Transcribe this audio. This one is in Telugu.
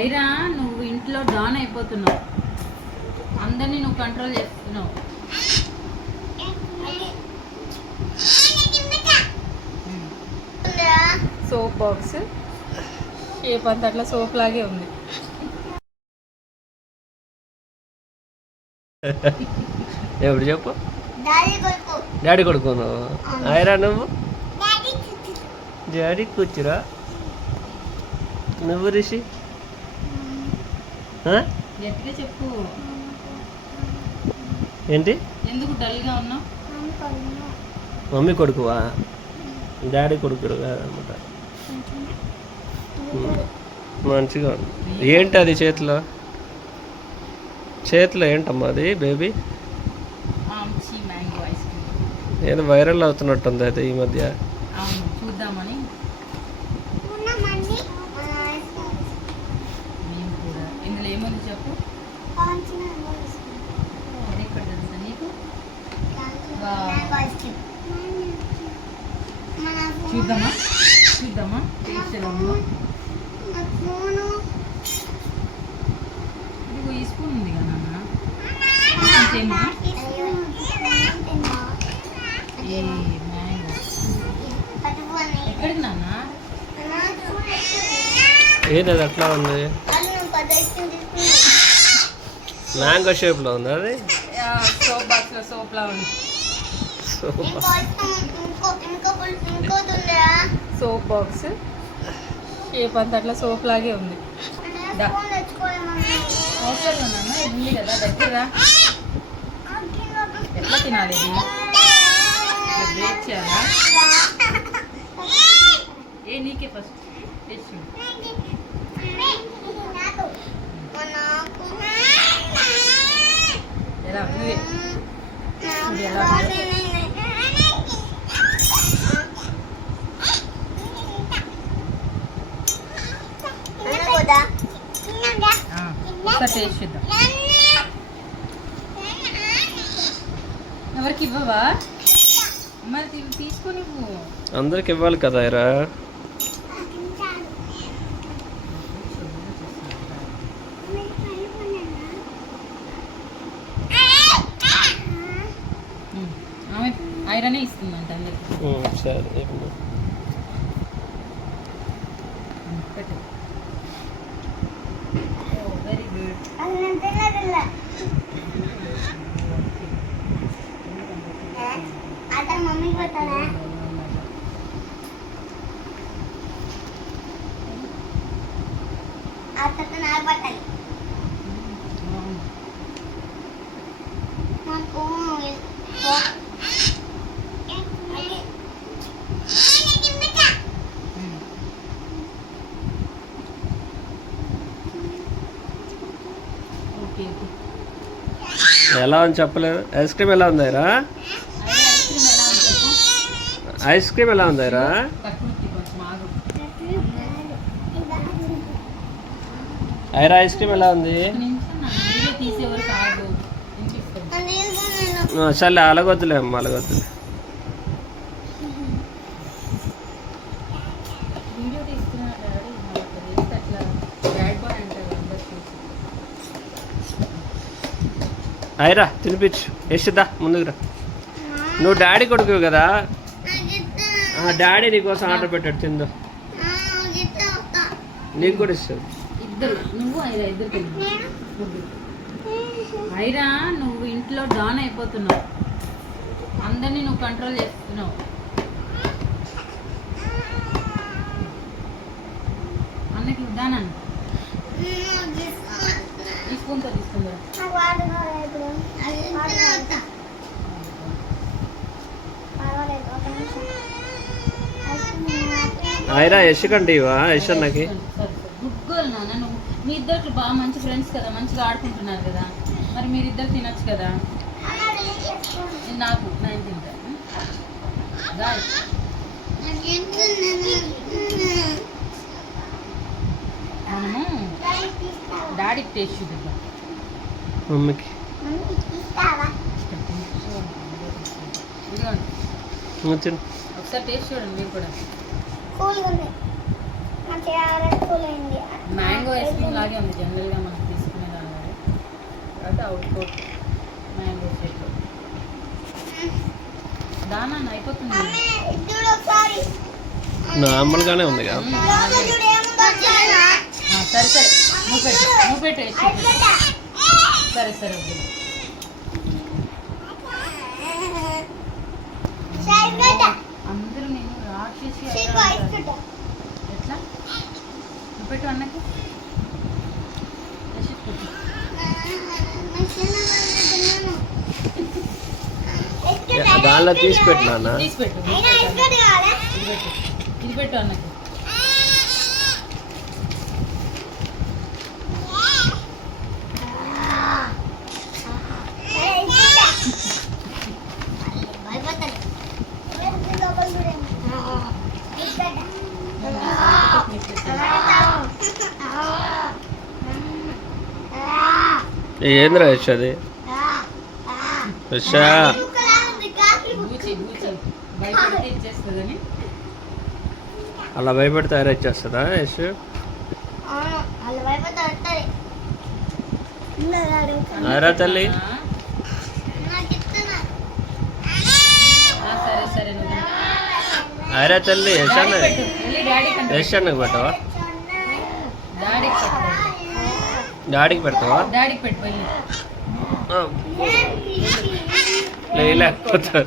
ఐరా నువ్వు ఇంట్లో డాన్ అయిపోతున్నావు, అందరినీ నువ్వు కంట్రోల్ చేస్తున్నావు. సోప్ బాక్స్ షేప్ అంతా అట్లా సోప్ లాగే ఉంది. ఎప్పుడు చెప్పు, డాడీ కొడుకును ఐరా నువ్వు డాడీ కూర్చురా నువ్వు రిషి గట్టిగా చెప్పు. ఏంటి ఎందుకు డల్గా ఉన్నావు? మమ్మీ కొడుకువా డాడీ కొడుకు కాదనమాట. మంచిగా ఉంది. ఏంటి అది చేతిలో ఏంటమ్మా అది బేబీ? మ్యాంగో ఐస్ క్రీమ్ ఏదో వైరల్ అవుతున్నట్టుంది అయితే ఈ మధ్య. అవును, చూద్దామని మేము కూడా. ఇందులో ఏముంది చెప్పు? ఎక్కడ తెలుసా నీకు? చూద్దామా టేస్ట్ ఎలా ఉందో. ఇదిగో ఈ స్పూన్ ఉంది కదా నాన్న, అంతేమా? ఏ మ్యాంగో ఎక్కడికి నాన్న? ఏంటి అది అట్లా ఉంది? మ్యాంగో షేప్లో ఉంది అది. సోప్ బాక్స్లో సోప్లా ఉంది. సోప్ బాక్స్ షేప్ అంతా అట్లా సోప్ లాగే ఉంది. అవసరం నాన్న, ఇది ఉంది కదా దగ్గర. ఎట్లా తినాలి ఇది? బ్రేక్ చేయాలా? నీకే ఫస్ట్ టేస్ట్ చూడు. ఎలా ఉంది? ఎలా ఉంది? ఒకసారి టేస్ట్ చూద్దాం. ఎవరికి ఇవ్వవా? మరి తీసుకొని ఇవ్వు. అందరికి ఇవ్వాలి కదా ఐరా. ఆమె ఐరనే ఇస్తుందంట అందరికి. సరే వెరీ గుడ్. मम्मी को बताना आता तो ना बताई मको ఎలా అని చెప్పలేదు. ఐస్ క్రీమ్ ఎలా ఉంది ఐరా? ఐస్ క్రీమ్ ఎలా ఉంది ఐరా? ఐరా ఐస్ క్రీమ్ ఎలా ఉంది? సర్లే అలగొద్దులే అమ్మ, అలగొద్దులే. ఐరా తినిపించు. యశుదా ముందుకు రా. నువ్వు డాడీ కొడుకు కదా, డాడీ నీకోసం ఆర్డర్ పెట్టాడు, తిందో. నీకు కూడా ఇస్తాడు. ఇద్దరు నువ్వు ఐరా ఇద్దరు తిన్నా. ఐరా నువ్వు ఇంట్లో డాన్ అయిపోతున్నావు, అందరినీ నువ్వు కంట్రోల్ చేస్తున్నావు. అన్నకి ఇద్దానని ఈ స్పూన్తో తీసుకుందా? ఐరా యశకండి ఇవా యశన్నకి. గుడ్ గర్ల్ నాన్న. నువ్వు మీ ఇద్దరు బాగా మంచి ఫ్రెండ్స్ కదా, మంచిగా ఆడుకుంటున్నారు కదా, మరి మీరిద్దరు తినచ్చు కదా. నాకు నేను తింటాను. మనము డాడీకి టేస్ట్ చూద్దాం. మమ్మీకి ఒకసారి టేస్ట్ చూడండి మీరు కూడా. మ్యాంగో ఐస్ క్రీమ్ అలాగే ఉంది జనరల్గా మనం తీసుకునే దానిలాగే. కాబట్టి అవుట్ కోట్ మ్యాంగో షేక్. దానా అయిపోతుంది. చూడు ఒకసారి. నార్మల్గానే ఉంది కదా. లోపల చూడు ఏముందో చాలా. సరే సరే నువ్వు పెట్టు అయిపోతా. సరే సరే వద్దు. అయిపోతా. అందరూ నేను రాక్షసి చీకు అయిపోతా. ఎట్లా నువ్వు పెట్టు అన్నకి యశ్ పెట్టు. దానిలో తీసి పెట్టినా తీసి పెట్టు అయినా అయిపోతా కావాలా? ఇది పెట్టు అన్నకి. ఏంద్రా యశ్ అది? యశా గూచి భయపడితే ఇచ్చేస్తుందని. అలా భయపడి తయారు చేస్తుందా యశ్? అరా తల్లి. సరే సరే నువ్వు అరా తల్లి యశ్ అన్న. పెట్టు వెళ్ళి డాడీ యశ్ అన్నకు పెట్టవా? డాడీకి పెట్టు. డాడీకి పెడతావా? డాడీకి పెట్టు వెళ్ళి. లేకపోతే